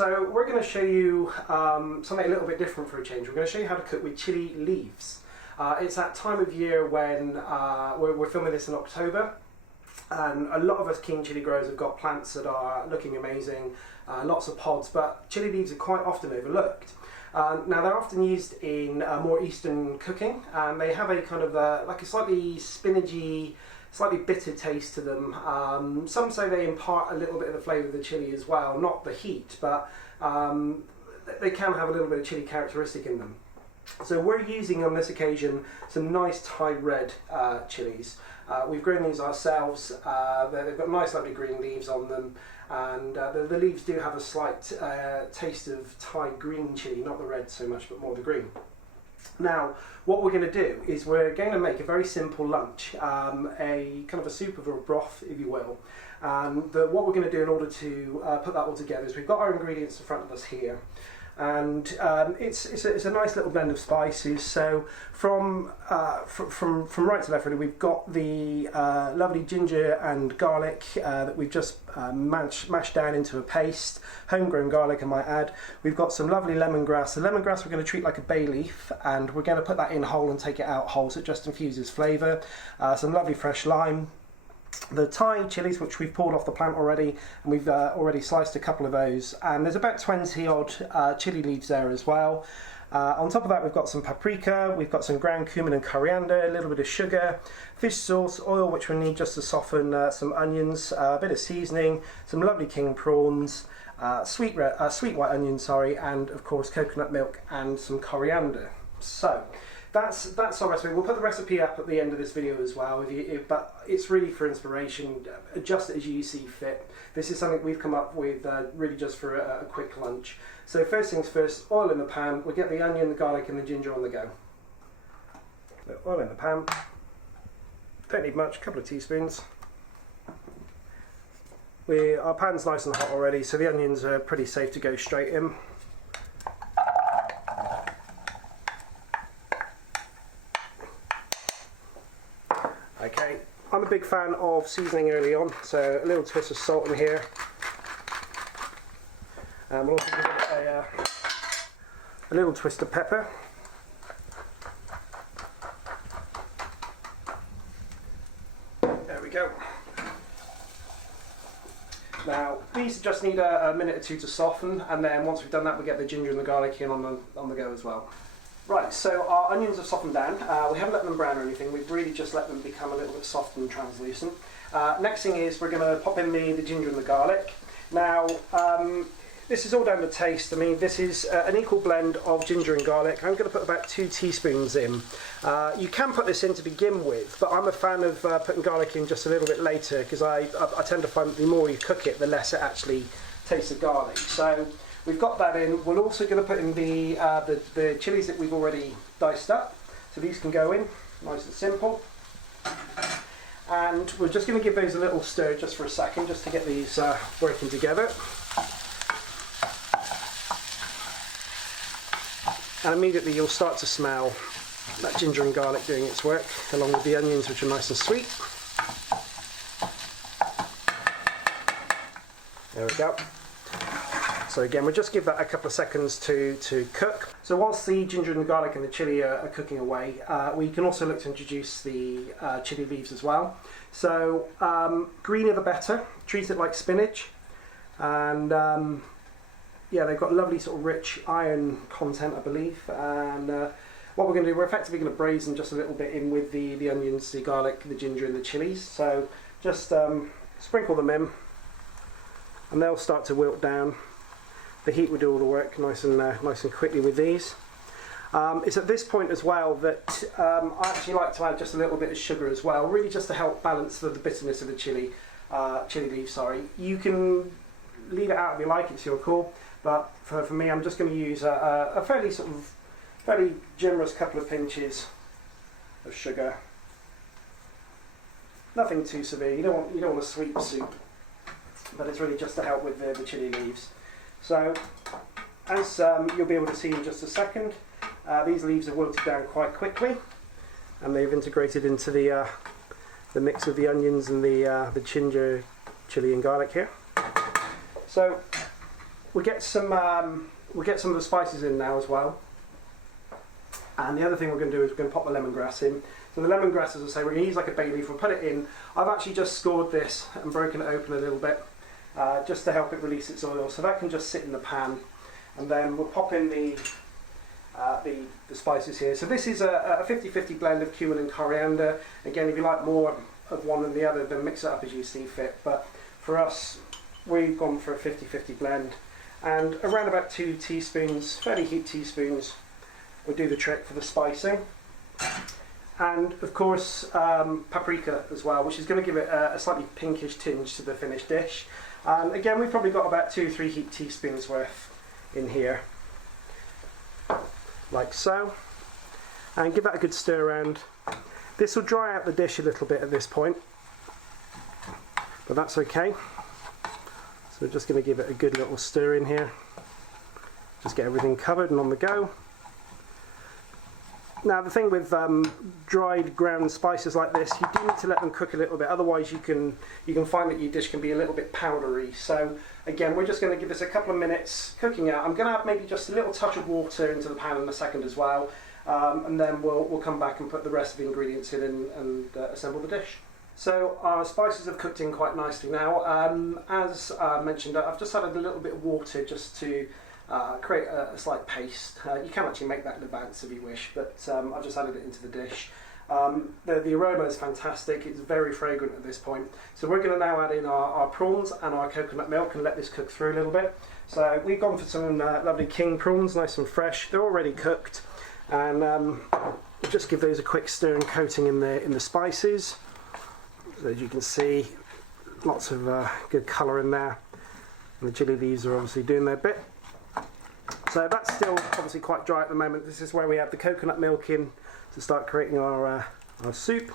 so we're going to show you something a little bit different for a change. We're going to show you how to cook with chili leaves. It's that time of year when we're filming this in October, and a lot of us keen chili growers have got plants that are looking amazing, lots of pods, but chili leaves are quite often overlooked. Now they're often used in more Eastern cooking, and they have a kind of like a slightly spinachy, slightly bitter taste to them. Some say they impart a little bit of the flavour of the chili as well, not the heat, but they can have a little bit of chili characteristic in them. So we're using on this occasion some nice Thai red chilies. We've grown these ourselves. They've got nice lovely green leaves on them, and the leaves do have a slight taste of Thai green chili, not the red so much but more the green. Now what we're going to do is we're going to make a very simple lunch, a kind of a soup of a broth, if you will. And what we're going to do in order to put that all together is we've got our ingredients in front of us here. And it's a nice little blend of spices. So from right to left, really, we've got the lovely ginger and garlic that we've just mashed down into a paste. Homegrown garlic, I might add. We've got some lovely lemongrass. The lemongrass we're going to treat like a bay leaf, and we're going to put that in whole and take it out whole, so it just infuses flavour. Some lovely fresh lime. The Thai chilies, which we've pulled off the plant already, and we've already sliced a couple of those, and there's about 20 odd chili leaves there as well. On top of that, we've got some paprika, we've got some ground cumin and coriander, a little bit of sugar, fish sauce, oil which we need just to soften, some onions, a bit of seasoning, some lovely king prawns, sweet white onions, sorry, and of course coconut milk and some coriander. So that's our recipe. We'll put the recipe up at the end of this video as well, but it's really for inspiration. Adjust it as you see fit. This is something we've come up with really just for a quick lunch. So first things first, oil in the pan. We'll get the onion, the garlic and the ginger on the go. So oil in the pan. Don't need much, a couple of teaspoons. Our pan's nice and hot already, so the onions are pretty safe to go straight in. Okay, I'm a big fan of seasoning early on, so a little twist of salt in here. And we'll also give it a little twist of pepper. There we go. Now, these just need a minute or two to soften, and then once we've done that, we get the ginger and the garlic in on the go as well. Right, so our onions have softened down. We haven't let them brown or anything, we've really just let them become a little bit soft and translucent. Next thing is we're going to pop in the ginger and the garlic. Now, this is all down to taste. I mean, this is an equal blend of ginger and garlic. I'm going to put about 2 teaspoons in. You can put this in to begin with, but I'm a fan of putting garlic in just a little bit later, because I tend to find that the more you cook it, the less it actually tastes of garlic. So we've got that in. We're also going to put in the chilies that we've already diced up. So these can go in, nice and simple. And we're just going to give those a little stir just for a second, just to get these working together. And immediately you'll start to smell that ginger and garlic doing its work, along with the onions, which are nice and sweet. There we go. So again, we'll just give that a couple of seconds to cook. So whilst the ginger and the garlic and the chilli are cooking away, we can also look to introduce the chilli leaves as well. So greener the better, treat it like spinach, and yeah, they've got lovely sort of rich iron content, I believe. And what we're going to do, we're effectively going to braise them just a little bit in with the onions, the garlic, the ginger and the chilies. So just sprinkle them in, and they'll start to wilt down. The heat will do all the work nice and quickly with these. It's at this point as well that I actually like to add just a little bit of sugar as well, really just to help balance the bitterness of the chili leaf. Sorry, you can leave it out if you like, it's your call. But for me, I'm just going to use a fairly generous couple of pinches of sugar. Nothing too severe. You don't want a sweet soup, but it's really just to help with the chili leaves. So, as you'll be able to see in just a second, these leaves are wilted down quite quickly, and they've integrated into the mix of the onions and the ginger, chili, and garlic here. So, we'll get some of the spices in now as well. And the other thing we're going to do is we're going to pop the lemongrass in. So the lemongrass, as I say, we're going to use like a bay leaf. We'll put it in. I've actually just scored this and broken it open a little bit just to help it release its oil. So that can just sit in the pan, and then we'll pop in the spices here. So this is a 50-50 blend of cumin and coriander. Again, if you like more of one than the other, then mix it up as you see fit. But for us, we've gone for a 50-50 blend, and around about 2 teaspoons, fairly heaped teaspoons, will do the trick for the spicing. And of course paprika as well, which is going to give it a slightly pinkish tinge to the finished dish. Again, we've probably got about 2 or 3 heaped teaspoons worth in here, like so, and give that a good stir around. This will dry out the dish a little bit at this point, but that's okay. So we're just going to give it a good little stir in here, just get everything covered and on the go. Now the thing with dried ground spices like this, you do need to let them cook a little bit, otherwise you can find that your dish can be a little bit powdery. So again, we're just going to give this a couple of minutes cooking out. I'm going to add maybe just a little touch of water into the pan in a second as well, and then we'll come back and put the rest of the ingredients in and assemble the dish. So our spices have cooked in quite nicely now. As mentioned, I've just added a little bit of water just to create a slight paste. You can actually make that in advance if you wish, but I've just added it into the dish. The aroma is fantastic, it's very fragrant at this point. So we're going to now add in our prawns and our coconut milk and let this cook through a little bit. So we've gone for some lovely king prawns, nice and fresh. They're already cooked, and just give those a quick stir and coating in the spices. So as you can see, lots of good colour in there, and the chili leaves are obviously doing their bit. So that's still obviously quite dry at the moment. This is where we add the coconut milk in to start creating our soup.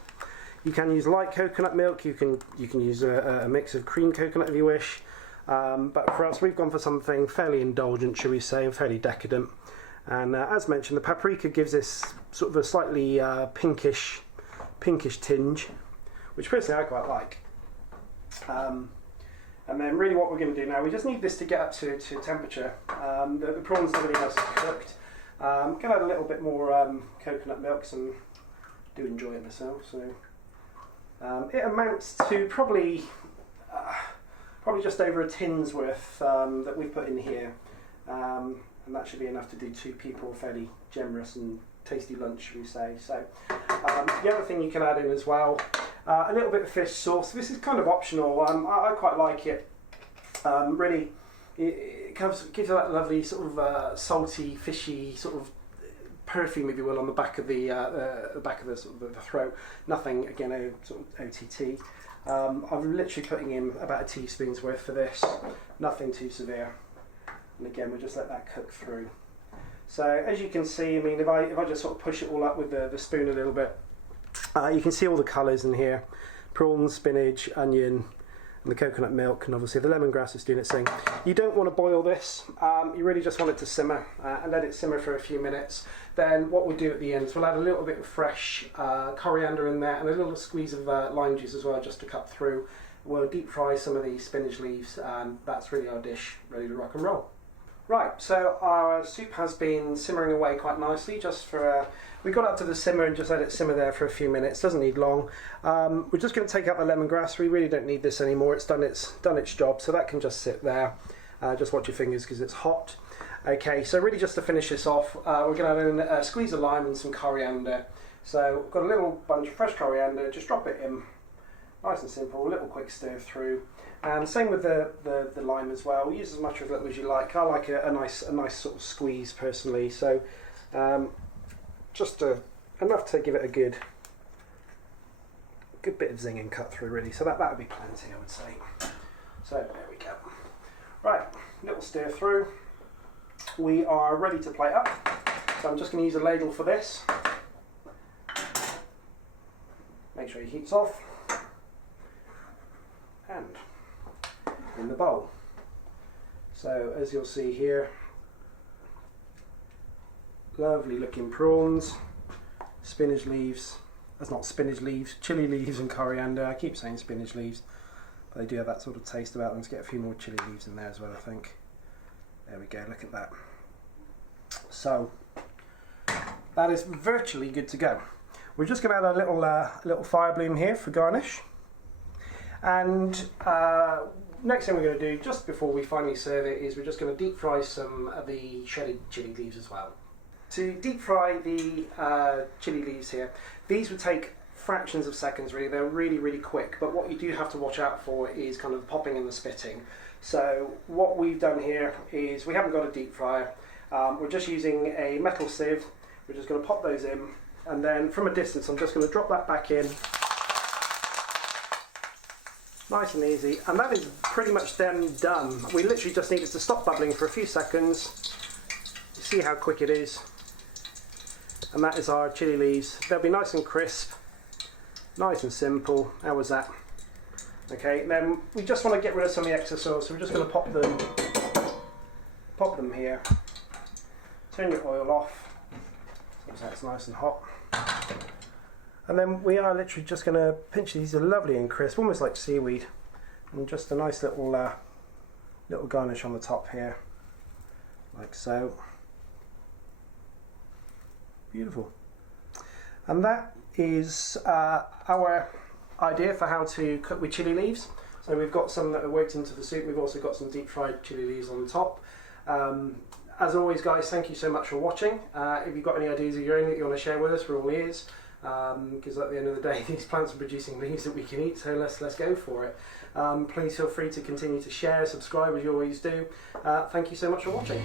You can use light coconut milk, you can use a mix of cream coconut if you wish, but for us we've gone for something fairly indulgent, shall we say, and fairly decadent. And as mentioned, the paprika gives this sort of a slightly pinkish tinge, which personally I quite like. And then really what we're going to do now, we just need this to get up to temperature. The prawns and everything else is cooked. I'm going to add a little bit more coconut milk, because I do enjoy it myself. So it amounts to probably just over a tin's worth that we've put in here. And that should be enough to do 2 people, fairly generous and tasty lunch, should we say. So the other thing you can add in as well, a little bit of fish sauce. This is kind of optional. I quite like it. Really, it gives that lovely sort of salty, fishy sort of perfume, if you will, on the back of the sort of the throat. Nothing, again, a sort of OTT. I'm literally putting in about a teaspoon's worth for this. Nothing too severe. And again, we'll just let that cook through. So as you can see, I mean, if I just sort of push it all up with the spoon a little bit, you can see all the colours in here: prawns, spinach, onion, and the coconut milk, and obviously the lemongrass is doing its thing. You don't want to boil this, you really just want it to simmer and let it simmer for a few minutes. Then what we'll do at the end is we'll add a little bit of fresh coriander in there and a little squeeze of lime juice as well, just to cut through. We'll deep fry some of these spinach leaves, and that's really our dish ready to rock and roll. Right, so our soup has been simmering away quite nicely. Just for we got up to the simmer and just let it simmer there for a few minutes. Doesn't need long. We're just going to take out the lemongrass. We really don't need this anymore. It's done its job, so that can just sit there. Just watch your fingers because it's hot. Okay, so really just to finish this off, we're going to add in a squeeze of lime and some coriander. So we've got a little bunch of fresh coriander. Just drop it in, nice and simple. A little quick stir through. And same with the lime as well. Use as much of it as you like. I like a nice sort of squeeze personally. So just enough to give it a good bit of zing and cut through, really. So that would be plenty, I would say. So there we go. Right, little stir through. We are ready to plate up. So I'm just going to use a ladle for this. Make sure your heat's off. And in the bowl. So as you'll see here, lovely looking prawns, spinach leaves, that's not spinach leaves, chili leaves and coriander. I keep saying spinach leaves, but they do have that sort of taste about them. Let's get a few more chili leaves in there as well, I think. There we go, look at that. So that is virtually good to go. We're just going to add a little fire bloom here for garnish. And next thing we're going to do, just before we finally serve it, is we're just going to deep fry some of the shredded chili leaves as well. To deep fry the chili leaves here, these would take fractions of seconds really. They're really, really quick, but what you do have to watch out for is kind of the popping and the spitting. So what we've done here is we haven't got a deep fryer. We're just using a metal sieve. We're just going to pop those in, and then from a distance I'm just going to drop that back in. Nice and easy, and that is pretty much then done. We literally just need it to stop bubbling for a few seconds. You see how quick it is, and that is our chili leaves. They'll be nice and crisp, nice and simple. How was that? Okay, then we just want to get rid of some of the excess oil, so we're just going to pop them here. Turn your oil off, so that's nice and hot. And then we are literally just going to pinch these. Are lovely and crisp, almost like seaweed, and just a nice little little garnish on the top here, like so. Beautiful. And that is our idea for how to cook with chili leaves. So we've got some that are worked into the soup. We've also got some deep fried chili leaves on the top. As always, guys, thank you so much for watching. If you've got any ideas of your own that you want to share with us, we're all ears. Because at the end of the day, these plants are producing leaves that we can eat, so let's go for it. Please feel free to continue to share, subscribe as you always do. Thank you so much for watching.